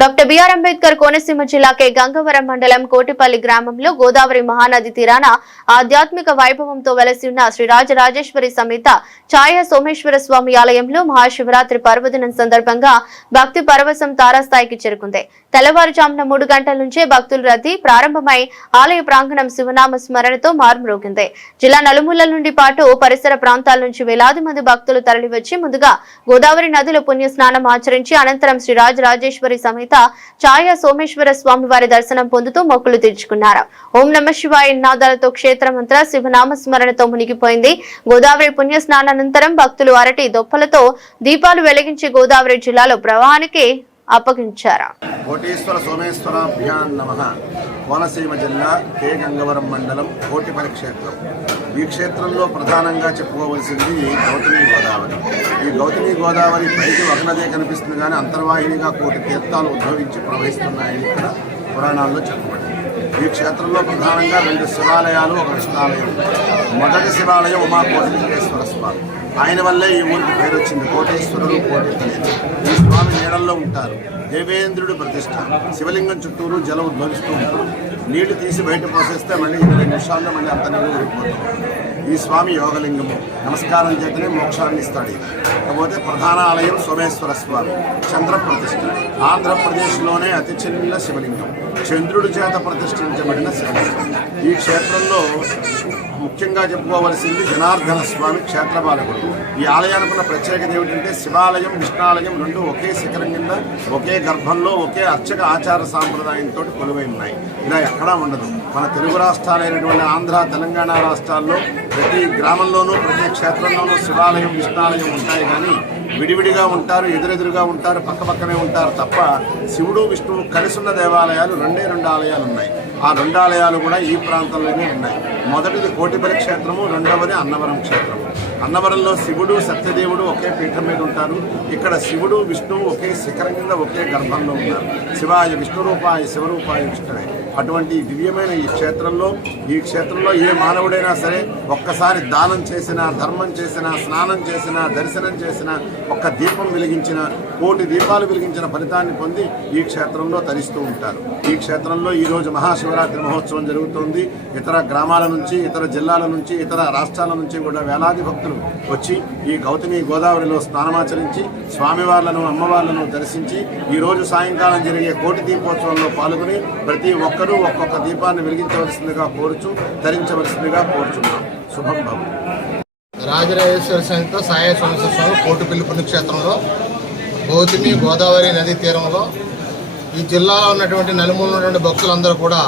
Doctor BR Ambedkar Konaseema జిల్లా కే గంగవరం మండలం కోటిపల్లి గ్రామంలో గోదావరి మహానది తీరాన ఆధ్యాత్మిక వైభవంతో వెలసి ఉన్న శ్రీ రాజరాజేశ్వరి సమేత ఛాయ సోమేశ్వర స్వామి ఆలయంలో మహాశివరాత్రి పర్వదినం సందర్భంగా భక్తి పరవశం తారాస్థాయికి చేరుకుంది. తెల్లవారుజామున 3 గంటల నుంచే భక్తుల రద్దీ ప్రారంభమై ఆలయ ప్రాంగణం శివనామ స్మరణతో మారుమ్రోగింది. జిల్లా నలుమూలల నుండి పాటు పరిసర ప్రాంతాల నుంచి వేలాది మంది భక్తులు తరలివచ్చి ముందుగా గోదావరి నదిలో పుణ్య స్నానం ఆచరించి అనంతరం శ్రీ రాజరాజేశ్వరి సమేత ఛాయ సోమేశ్వర స్వామి వారి దర్శనం పొందుతూ మొక్కులు తీర్చుకున్నారు. ఓం నమః శివాయ నినాదాలతో క్షేత్రమంతా శివనామ స్మరణతో మునిగిపోయింది. గోదావరి పుణ్య స్నానానంతరం భక్తులు అరటి దొప్పలతో దీపాలు వెలిగించి గోదావరి జిల్లాలో ప్రవాహానికి అప్పగించారు. కోటీశ్వర సోమేశ్వరాభ్యాం నమః. కోనసీమ జిల్లా కే గంగవరం మండలం కోటిపల్లి క్షేత్రం. ఈ క్షేత్రంలో ప్రధానంగా చెప్పుకోవలసింది గౌతమి గోదావరి. ఈ గౌతమి గోదావరి పైకి ఒక నదే కనిపిస్తుంది కానీ అంతర్వాహినిగా కోటి తీర్థాలు ఉద్భవించి ప్రవహిస్తున్నాయని ఇక్కడ పురాణాల్లో చెప్పబడింది. ఈ క్షేత్రంలో ప్రధానంగా 2 శివాలయాలు, ఒక విష్ణాలయం. మొదటి శివాలయం ఉమాకోటేశ్వర స్వామి. ఆయన వల్లే ఈ ఊరికి పేరు వచ్చింది. కోటేశ్వరుడు, కోటేశ్వరి. ఈ స్వామి నీడల్లో ఉంటారు. దేవేంద్రుడి ప్రతిష్ట. శివలింగం చుట్టూరు జలం ఉద్భవిస్తూ ఉంటుంది. నీళ్లు తీసి బయట పోసేస్తే మళ్ళీ 20 నిమిషాల్లో మళ్ళీ అంత నీళ్ళు ఊరిపోతాం. ఈ స్వామి యోగలింగము. నమస్కారం చేతనే మోక్షాన్ని ఇస్తాడు. కాకపోతే ప్రధాన ఆలయం సోమేశ్వర స్వామి. చంద్ర ప్రతిష్ట. ఆంధ్రప్రదేశ్లోనే అతి చిన్న శివలింగం. చంద్రుడి చేత ప్రతిష్ఠించబడిన శివలింగం. ఈ క్షేత్రంలో ముఖ్యంగా చెప్పుకోవలసింది జనార్దన స్వామి క్షేత్రపాలకుడు. ఈ ఆలయానికి ఉన్న ప్రత్యేకత ఏమిటంటే శివాలయం, విష్ణాలయం 2 ఒకే శిఖరం కింద, ఒకే గర్భంలో, ఒకే అర్చక ఆచార సాంప్రదాయంతో కొలువై ఉన్నాయి. ఇలా ఎక్కడా ఉండదు. మన తెలుగు రాష్ట్రాలైనటువంటి ఆంధ్ర, తెలంగాణ రాష్ట్రాల్లో ప్రతి గ్రామంలోనూ, ప్రతి క్షేత్రంలోనూ శివాలయం, విష్ణాలయం ఉంటాయి. కానీ విడివిడిగా ఉంటారు, ఎదురెదురుగా ఉంటారు, పక్కపక్కనే ఉంటారు తప్ప శివుడు, విష్ణువు కలిసి ఉన్న దేవాలయాలు 2 ఆలయాలు ఉన్నాయి. ఆ 2 ఆలయాలు కూడా ఈ ప్రాంతంలోనే ఉన్నాయి. మొదటిది కోటిపల్లి క్షేత్రము, రెండవది అన్నవరం క్షేత్రము. అన్నవరంలో శివుడు, సత్యదేవుడు ఒకే పీఠం మీద ఉంటారు. ఇక్కడ శివుడు, విష్ణువు ఒకే శిఖరం కింద, ఒకే గర్భంలో ఉన్నారు. శివాయ విష్ణు రూపాయ, శివరూపాయ విష్ణువే. అటువంటి దివ్యమైన ఈ క్షేత్రంలో ఏ మానవుడైనా సరే ఒక్కసారి దానం చేసినా, ధర్మం చేసినా, స్నానం చేసినా, దర్శనం చేసినా, ఒక్క దీపం వెలిగించిన, 1,000 దీపాలు వెలిగించిన ఫలితాన్ని పొంది ఈ క్షేత్రంలో తరిస్తూ ఉంటారు. ఈ క్షేత్రంలో ఈరోజు మహాశివరాత్రి మహోత్సవం జరుగుతోంది. ఇతర గ్రామాల నుంచి, ఇతర జిల్లాల నుంచి, ఇతర రాష్ట్రాల నుంచి కూడా వేలాది భక్తులు వచ్చి ఈ గౌతమి గోదావరిలో స్నానమాచరించి స్వామివార్లను, అమ్మవార్లను దర్శించి ఈరోజు సాయంకాలం జరిగే కోటి దీపోత్సవంలో పాల్గొని ప్రతి ఒక్కరూ ఒక్కొక్క దీపాన్ని వెలిగించవలసిందిగా కోరుచు, ధరించవలసిందిగా కోరుచున్నాం. శుభం భవం. రాజరాజేశ్వర స్వామితో ఛాయ సోమేశ్వర స్వామి కోటిపల్లి పుణ్యక్షేత్రంలో గౌతమి గోదావరి నదీ తీరంలో ఈ జిల్లాలో ఉన్నటువంటి నలుమూల ఉన్నటువంటి భక్తులందరూ కూడా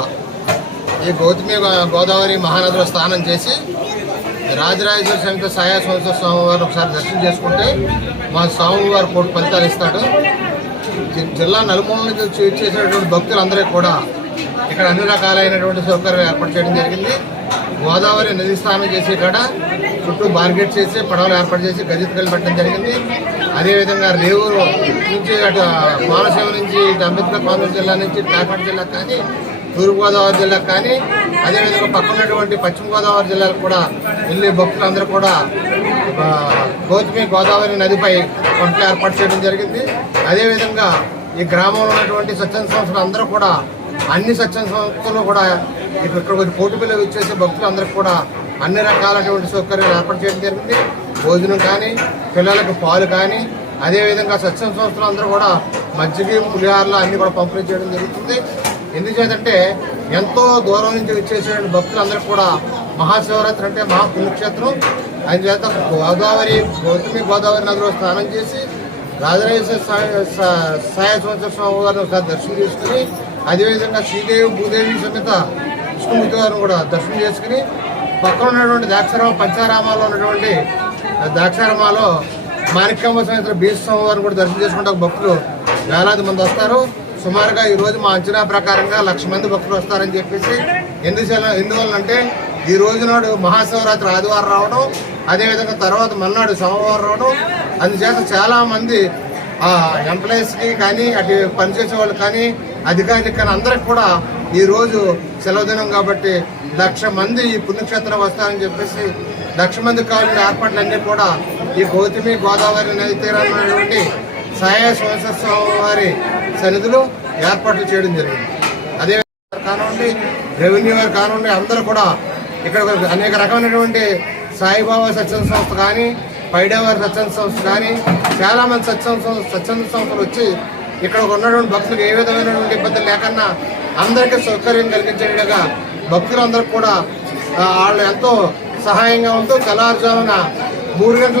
ఈ గౌతమి గోదావరి మహానదిలో స్నానం చేసి రాజరాజేశ్వర స్వామితో ఛాయ సోమేశ్వర స్వామి వారిని ఒకసారి దర్శనం చేసుకుంటే మా స్వామివారు కోటి ఫలితాలు ఇస్తాడు. జిల్లా నలుమూల నుంచి చేసినటువంటి భక్తులందరికీ కూడా ఇక్కడ అన్ని రకాలైనటువంటి సౌకర్యాలు ఏర్పాటు చేయడం జరిగింది. గోదావరి నది స్నానం చేసి ఇక్కడ చుట్టూ బార్గెట్ చేసి పడవలు ఏర్పాటు చేసి గజెత్తుకెళ్ళి పెట్టడం జరిగింది. అదేవిధంగా రేవూరు నుంచి అటు కోనసీమ నుంచి ఇటు అంబేద్కర్ కోనసీమ జిల్లా నుంచి కాకినాడ జిల్లాకు కానీ, తూర్పుగోదావరి జిల్లాకు కానీ, అదేవిధంగా పక్కనటువంటి పశ్చిమ గోదావరి జిల్లాకు కూడా వెళ్ళే భక్తులందరూ కూడా గౌతమి గోదావరి నదిపై పంటలు ఏర్పాటు చేయడం జరిగింది. అదేవిధంగా ఈ గ్రామంలో ఉన్నటువంటి స్వచ్ఛంద సంస్థలు అందరూ కూడా అన్ని స్వచ్ఛంద సంస్థలు కూడా ఇక్కడ కోటిపల్లి వచ్చేసే భక్తులందరికీ కూడా అన్ని రకాలైనటువంటి సౌకర్యాలు ఏర్పాటు చేయడం జరిగింది. భోజనం కానీ, పిల్లలకు పాలు కానీ, అదేవిధంగా స్వచ్ఛంద సంస్థలు అందరూ కూడా మజ్జిగ, పులిహారలు అన్నీ కూడా పంపిణీ చేయడం జరుగుతుంది. ఎందుచేతంటే ఎంతో దూరం నుంచి వచ్చేసే భక్తులందరికీ కూడా మహాశివరాత్రి అంటే మహాపుణ్యక్షేత్రం. అందుచేత గౌతమి గోదావరి నదిలో స్నానం చేసి రాజరాజేశ్వర ఛాయ సోమేశ్వర స్వామి వారిని ఒకసారి దర్శనం చేసుకుని, అదేవిధంగా శ్రీదేవి, భూదేవి సమేత విష్ణుమూర్తి వారిని కూడా దర్శనం చేసుకుని పక్కన ఉన్నటువంటి పంచారామాలో ఉన్నటువంటి ద్రాక్షారామాలో మాణిక్యమ్మ సమేత భీష్మ వారిని కూడా దర్శనం చేసుకుంటే భక్తులు వేలాది మంది వస్తారు. సుమారుగా ఈరోజు మా అంచనా ప్రకారంగా 1,00,000 మంది భక్తులు వస్తారని చెప్పేసి. ఎందువల్లంటే ఈ రోజు నాడు మహాశివరాత్రి ఆదివారం రావడం, అదేవిధంగా తర్వాత మన్నాడు సోమవారం రావడం, అందుచేత చాలామంది ఎంప్లాయీస్కి కానీ, అటు పనిచేసే వాళ్ళు కానీ, అధికారులకు కానీ అందరికి కూడా ఈరోజు సెలవు దినం కాబట్టి 1,00,000 మంది ఈ పుణ్యక్షేత్రం వస్తారని చెప్పేసి 1,00,000 మందికి కావాల్సిన ఏర్పాట్లన్నీ కూడా ఈ గౌతమి గోదావరి నది తీరాన్ని ఛాయ సోమేశ్వర స్వామి వారి సన్నిధిలో ఏర్పాట్లు చేయడం జరిగింది. అదే కానివ్వండి, రెవెన్యూ వారు కానివ్వండి, అందరూ కూడా ఇక్కడ అనేక రకమైనటువంటి సాయిబాబా సత్సంగ సంస్థ కానీ, పైడావారి సత్సంగ సంస్థ కానీ, చాలామంది సత్సంగ సంస్థలు వచ్చి ఇక్కడ ఉన్నటువంటి భక్తులకు ఏ విధమైనటువంటి ఇబ్బందులు లేకన్నా అందరికీ సౌకర్యం కలిగించేలాగా భక్తులందరూ కూడా వాళ్ళు ఎంతో సహాయంగా ఉంటూ తెల్లవారుజామున 3 గంటల